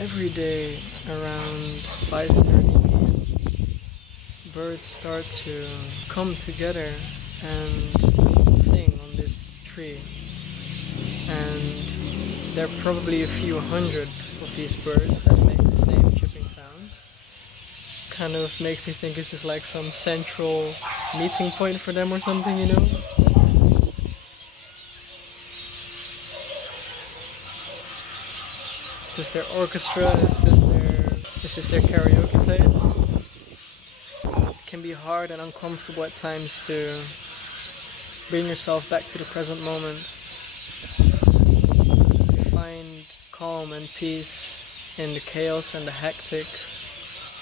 Every day around 5:30 p.m. birds start to come together and sing on this tree. And there are probably a few hundred of these birds that make the same chirping sound. Kind of makes me think, is this like some central meeting point for them or something, you know? Is this their orchestra? Is this their karaoke place? It can be hard and uncomfortable at times to bring yourself back to the present moment, to find calm and peace in the chaos and the hectic,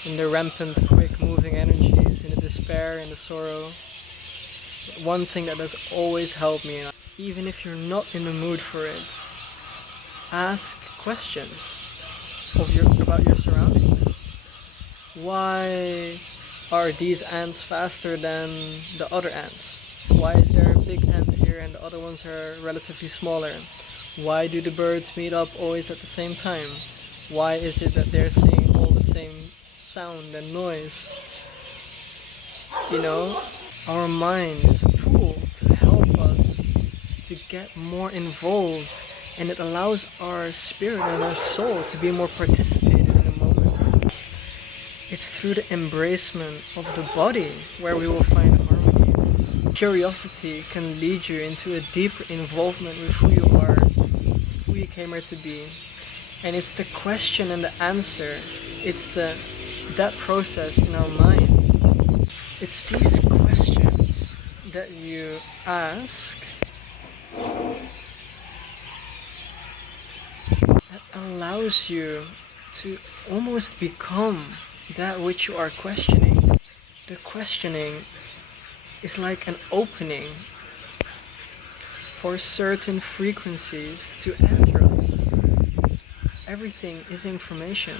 in the rampant, quick moving energies, in the despair, in the sorrow. But one thing that has always helped me, even if you're not in the mood for it, ask questions about your surroundings. Why are these ants faster than the other ants? Why is there a big ant here and the other ones are relatively smaller? Why do the birds meet up always at the same time? Why is it that they're seeing all the same sound and noise? You know, our mind is a tool to help us to get more involved, and it allows our spirit and our soul to be more participated in the moment. It's through the embracement of the body where we will find harmony. Curiosity can lead you into a deeper involvement with who you are, who you came here to be. And it's the question and the answer, it's that process in our mind. It's these questions that you ask that allows you to almost become that which you are questioning. The questioning is like an opening for certain frequencies to enter us. Everything is information.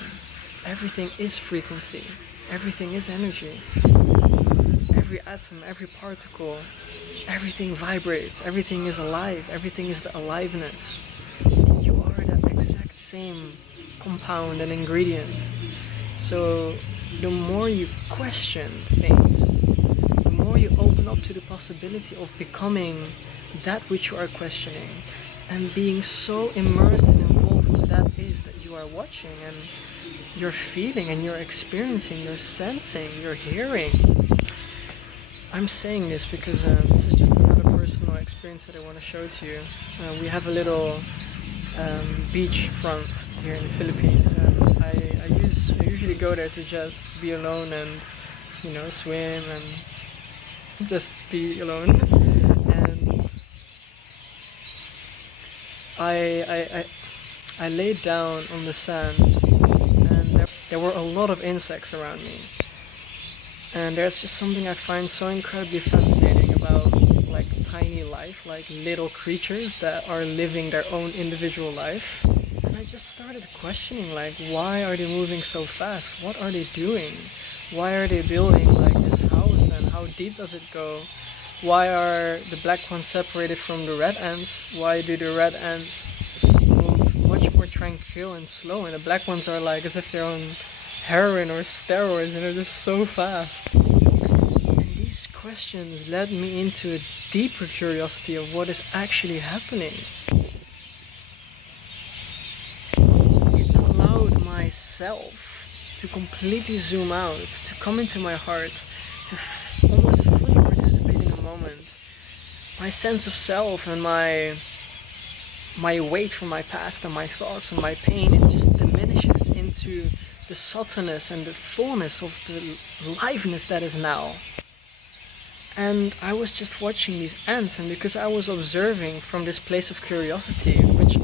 Everything is frequency. Everything is energy. Every atom, every particle, everything vibrates. Everything is alive. Everything is the aliveness. You are that exact same compound and ingredient. So the more you question things, the more you open up to the possibility of becoming that which you are questioning, and being so immersed and involved with that is that you are watching and you're feeling and you're experiencing, you're sensing, you're hearing. I'm saying this because this is just another personal experience that I want to show to you. We have a little beach front here in the Philippines, and I usually go there to just be alone and, you know, swim and just be alone. And I laid down on the sand, and there were a lot of insects around me. And there's just something I find so incredibly fascinating about like tiny life, like little creatures that are living their own individual life. And I just started questioning, like, why are they moving so fast? What are they doing? Why are they building like this house, and how deep does it go? Why are the black ones separated from the red ants? Why do the red ants move much more tranquil and slow, and the black ones are like as if they're on heroin or steroids and they're just so fast? And these questions led me into a deeper curiosity of what is actually happening. It allowed myself to completely zoom out, to come into my heart, to almost fully participate in the moment. My sense of self and my weight from my past and my thoughts and my pain, it just diminishes into the subtleness and the fullness of the liveness that is now. And I was just watching these ants, and because I was observing from this place of curiosity, which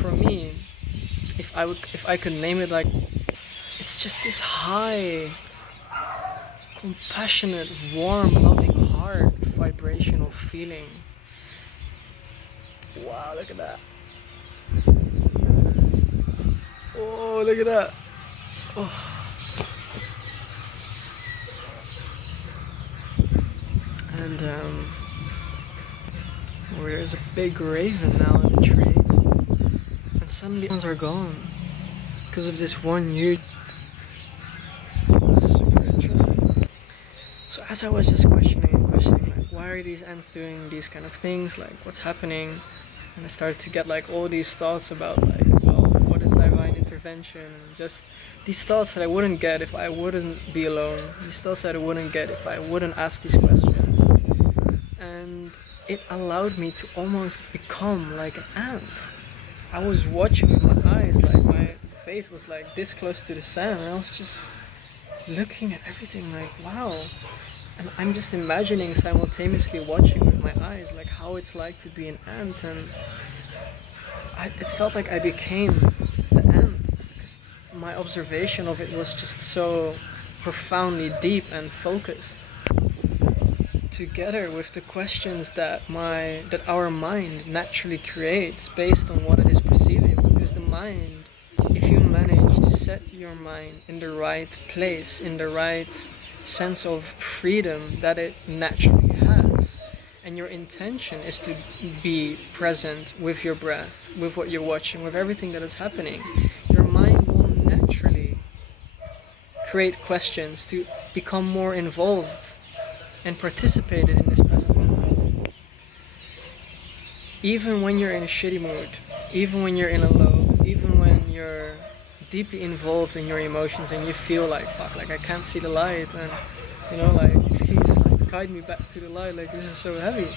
for me, if I could name it, like, it's just this high, compassionate, warm, loving heart vibrational feeling. Wow, look at that. Oh, look at that. Oh. And there's a big raven now in the tree, and suddenly ones are gone. because of this one huge. Super interesting. So as I was just questioning, like, why are these ants doing these kind of things? Like, what's happening? And I started to get like all these thoughts about like, well, what is divine intervention? And just these thoughts that I wouldn't get if I wouldn't be alone. These thoughts that I wouldn't get if I wouldn't ask these questions. And it allowed me to almost become like an ant. I was watching with my eyes, like my face was like this close to the sand, and I was just looking at everything like, wow. And I'm just imagining simultaneously watching with my eyes like how it's like to be an ant, and it felt like I became the ant because my observation of it was just so profoundly deep and focused, together with the questions that our mind naturally creates based on what it is perceiving. Because the mind, if you manage to set your mind in the right place, in the right sense of freedom that it naturally has, and your intention is to be present with your breath, with what you're watching, with everything that is happening, your mind will naturally create questions to become more involved and participated in this present moment. Even when you're in a shitty mood, even when you're in a low, even when you're deeply involved in your emotions and you feel like, fuck, like I can't see the light, and you know, like, please, like, guide me back to the light, like, this is so heavy.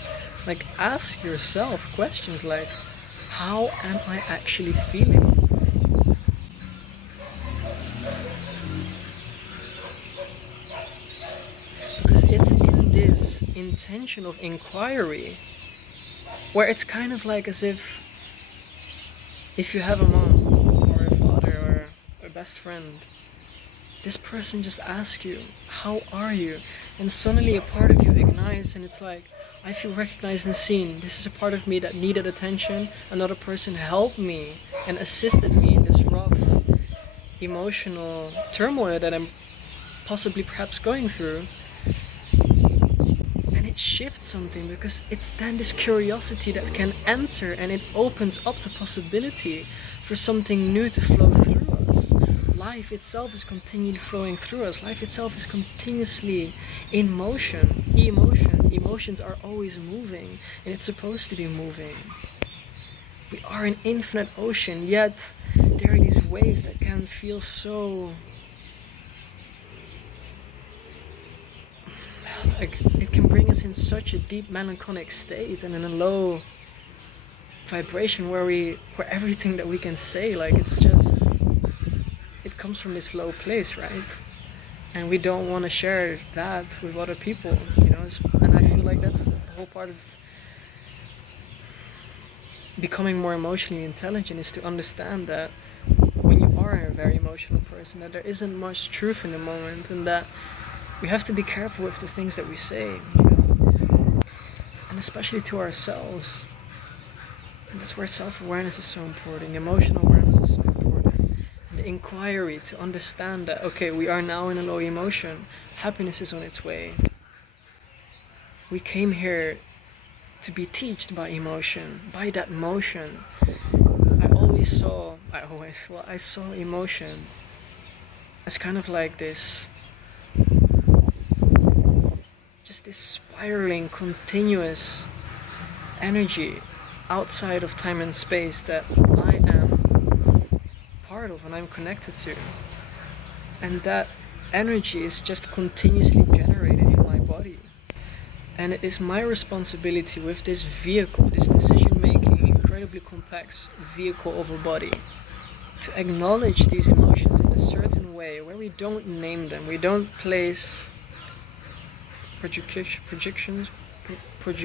Like, ask yourself questions like, how am I actually feeling? Because it's in this intention of inquiry where it's kind of like as if you have a mom or a father or a best friend, this person just asks you, how are you? And suddenly a part of you ignites, and it's like, I feel recognized and seen. This is a part of me that needed attention. Another person helped me and assisted me in this rough emotional turmoil that I'm possibly perhaps going through. And it shifts something, because it's then this curiosity that can enter, and it opens up the possibility for something new to flow through us. Life itself is continually flowing through us. Life itself is continuously in motion. Emotions are always moving, and it's supposed to be moving. We are an infinite ocean, yet there are these waves that can feel so, like, it can bring us in such a deep melancholic state and in a low vibration where everything that we can say, like, it comes from this low place, right? And we don't want to share that with other people, you know. And I feel like that's the whole part of becoming more emotionally intelligent, is to understand that when you are a very emotional person, that there isn't much truth in the moment, and that we have to be careful with the things that we say, you know? And especially to ourselves. And that's where self-awareness is so important, emotional awareness is so important. And the inquiry to understand that, okay, we are now in a low emotion, happiness is on its way. We came here to be taught by emotion, by that motion. I saw emotion as kind of like this, just this spiraling, continuous energy outside of time and space that I am part of and I'm connected to. And that energy is just continuously generated in my body. And it is my responsibility with this vehicle, this decision-making, incredibly complex vehicle of a body, to acknowledge these emotions in a certain way where we don't name them, we don't place projections, fuck,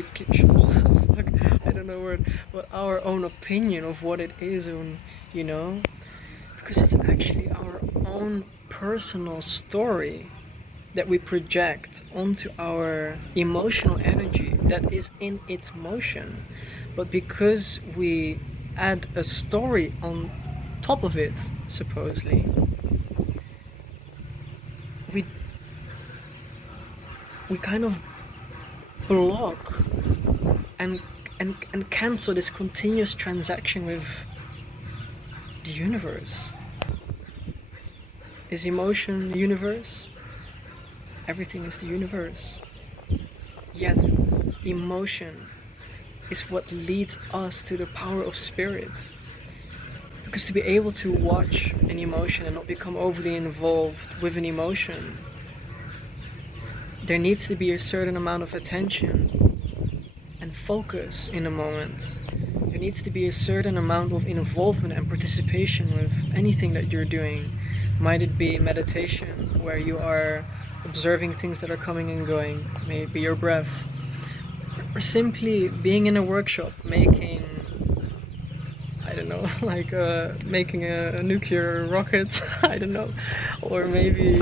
I don't know word, but our own opinion of what it is, you know, because it's actually our own personal story that we project onto our emotional energy that is in its motion. But because we add a story on top of it, supposedly, we kind of block and cancel this continuous transaction with the universe. Is emotion the universe? Everything is the universe. Yet, emotion is what leads us to the power of spirit. Because to be able to watch an emotion and not become overly involved with an emotion, there needs to be a certain amount of attention and focus in a moment. There needs to be a certain amount of involvement and participation with anything that you're doing. Might it be meditation, where you are observing things that are coming and going, maybe your breath, or simply being in a workshop, making, I don't know, like making a nuclear rocket, I don't know, or maybe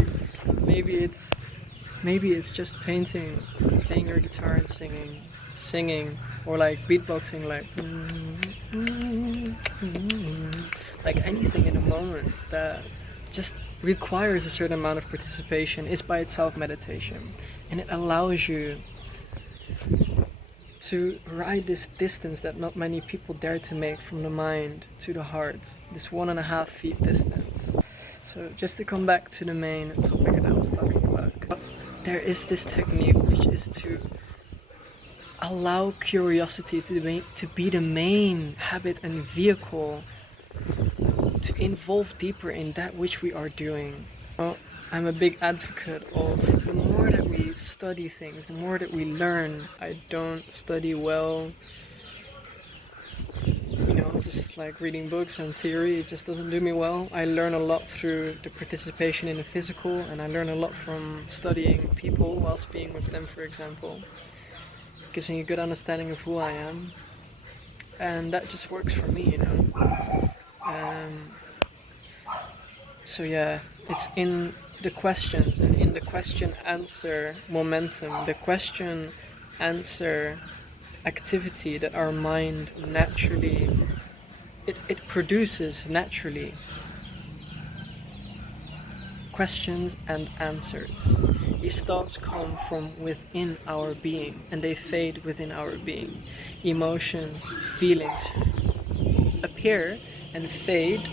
it's just painting, playing your guitar and singing, or like beatboxing, like anything in a moment that just requires a certain amount of participation is by itself meditation, and it allows you to ride this distance that not many people dare to make from the mind to the heart, this 1.5 feet distance. So just to come back to the main topic that I was talking about, there is this technique which is to allow curiosity to be the main habit and vehicle to involve deeper in that which we are doing. Well, I'm a big advocate of the more that we study things, the more that we learn. I don't study well, just like reading books and theory, it just doesn't do me well. I learn a lot through the participation in the physical, and I learn a lot from studying people whilst being with them, for example. It gives me a good understanding of who I am, and that just works for me. So yeah, it's in the questions and in the question answer momentum, the question answer activity that our mind naturally it produces naturally. Questions and answers. These thoughts come from within our being, and they fade within our being. Emotions, feelings appear and fade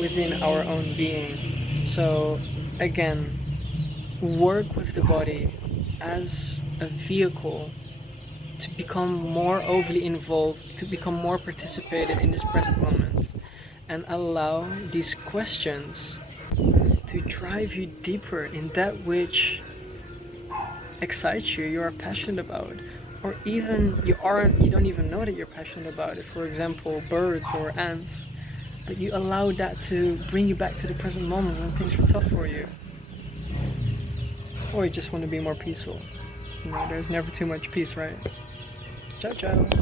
within our own being. So again, work with the body as a vehicle to become more overly involved, to become more participated in this present moment, and allow these questions to drive you deeper in that which excites you, you are passionate about, or even you don't even know that you're passionate about it. For example, birds or ants. But you allow that to bring you back to the present moment when things are tough for you. Or you just want to be more peaceful. There's never too much peace, right? Ciao, ciao.